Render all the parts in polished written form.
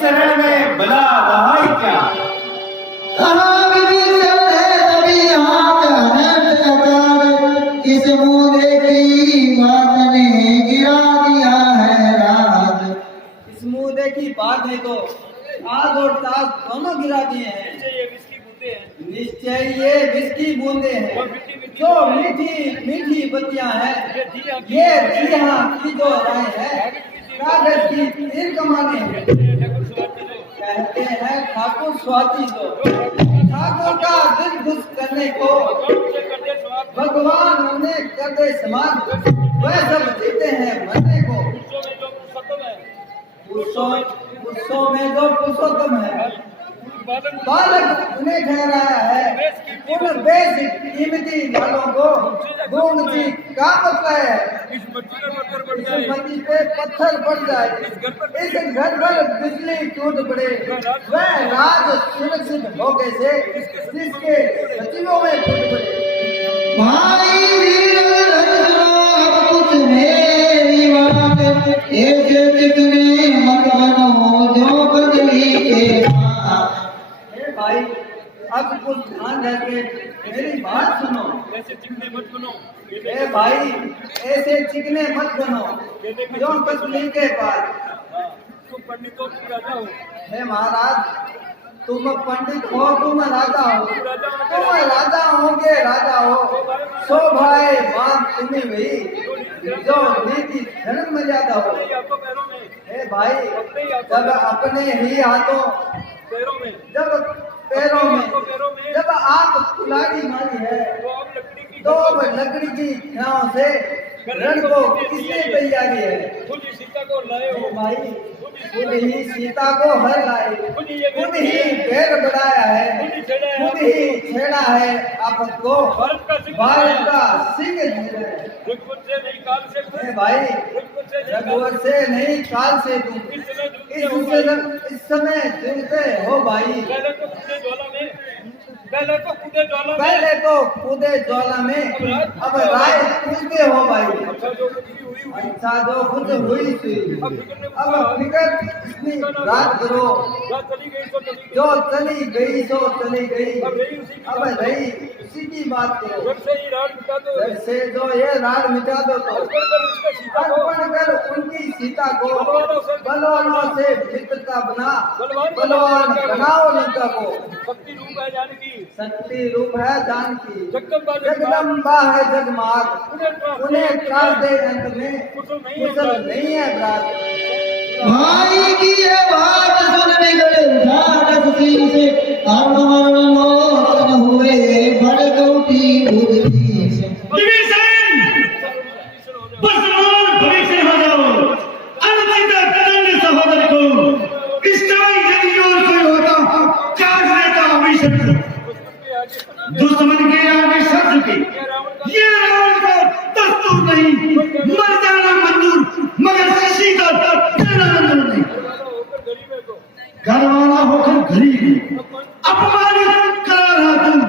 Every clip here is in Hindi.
शरण में भला रहा ही क्या। कहाँ विभीषण है तभी हाथ अनंत अकाल, इस मुद्दे की बात ने गिरा दिया है राज। इस मुद्दे की बात है तो आग और ताग दोनों गिरा दिए हैं। निश्चय ये विष की बूंदे हैं, जो मीठी मीठी बत्तियां हैं, ये दिया की जो राय है, कागज की तीर कमाने हैं। कहते हैं ठाकुर स्वाति को, ठाकुर का दिल खुश करने को भगवान उन्हें कर दे समान, वह सब जीते हैं मरने को। पुरुषों में जो पुरुषोत्तम है, बालक उन्हें ठहराया है, उन बेश कीमती लालों को गुण की कामत है। इस मट्टी पे पत्थर पड़ जाए, इस घर पर बिजली टूट पड़े, वह राज सुरक्षित हो कैसे जिसके सचिवों में टूट पड़े। भाई वीर अब कुछ मेरी बात, एक चितने मत बनो जो बदली के बाद। भाई अब कुछ ध्यान रखे मेरी बात सुनो। ऐसे चिकने मत बनो। ए भाई ऐसे चिकने मत बनो जो पतली के पास। तुम पंडितों की राजा हो। हे महाराज तुम पंडित हो, तुम राजा हो, तुम राजा होगे राजा हो। सो भाई बात तुम्हें हुई जो नीति धर्म मर्यादा हो। हे भाई जब अपने ही हाथों जब पैरों में जब आप कुल्हाड़ी मारी है, तो लकड़ी की छांव से रण को किसने तैयारी है। खुद ही सीता को लाए हो भाई, खुद ही सीता को हर लाए, खुद ही पैर बढ़ाया है, खुद ही छेड़ा है आपको भारत का सिंह। रघुवर से नहीं काल से भाई रघुवर से नहीं काल से तुम इस समय जुड़ते हो भाई। पहले तो कूदे ज्वाला में, पहले तो कूदे ज्वाला में, अब राय कूदते हो भाई। अच्छा जो खुद हुई थी अब फिक्र इतनी रात करो, जो चली गई सो चली गई, अब रही उसी की बात करो। घर से जो ये राड मिटा दो तो अर्पण कर उनकी सीता को, बलवानों से मित्रता बना, बलवान बनाओ लंका को। शक्ति रूप है जानकी, शक्ति रूप है जानकी, जगदम्बा है जगमात, उन्हें त्रास दे अंत में कुशल नहीं है ब्रात। भाई की ये बात सुन बिगड़ उठा दस सिंह से, अब मरण मौत हुए भड़कौटी बुद्धि से। वर्तमान भविष्य हो जाओ, अनुचित दंड सहोदर को। इस टाइम यदि और कोई होता काट लेता अभिषेक, दुश्मन के आगे सर झुके। ये रावण का दस्तूर नहीं, मर जाना मंजूर मगर सीता तेरा मंजूर नहीं। घरवाला होकर गरीब अपमानित करा रहा तुम,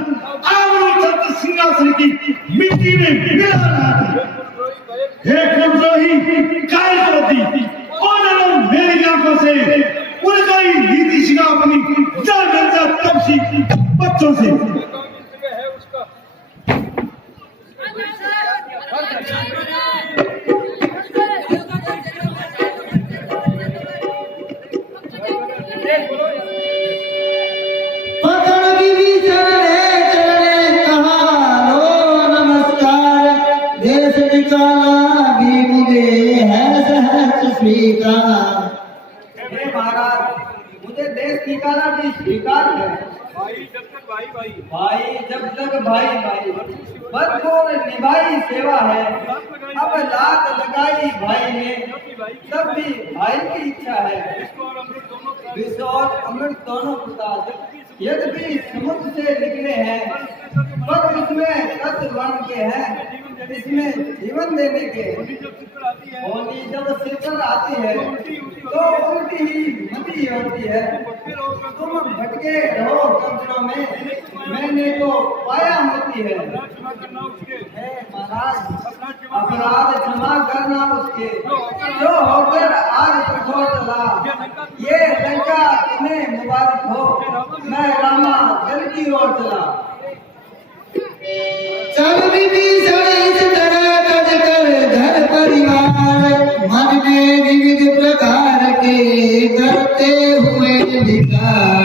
आवरण सत्य सिंहासन की मिट्टी में मिला रहा तुम। हे कुलद्रोही कायरवादी, और मेरी आंखों से उनका ही नीति सिखा अपनी जान गंजा तपसी बच्चों से। पकड़ विभीषण ने चरणे कहा लो नमस्कार, देश निकाला भी मुझे है सहज स्वीकार। हे महाराज मुझे देश निकाला भी स्वीकार है। भाई जब तक भाई भाई, भाई जब तक भाई भाई, भरपूर निभाई सेवा है। अब लात लगाई भाई ने, तब भी भाई की इच्छा है। विश्व और अमृत दोनों प्रसाद यद्यपि समुद्र से निकले हैं, पर उसमें तत्व वर्ण के हैं, इसमें जीवन देने के। होली जब सिर पर आती है तो उल्टी ही मती होती है। तुम भटके रहो कब्रों में, मैंने तो पाया होती है। महाराज अपराध क्षमा करना उसके, जो होकर आज कठोर चला। ये लंका बाधित हो मैं रामा जल की ओर चला। चल विभीषण इस तरह तज कर घर परिवार मन में विविध प्रकार के करते हुए विचार।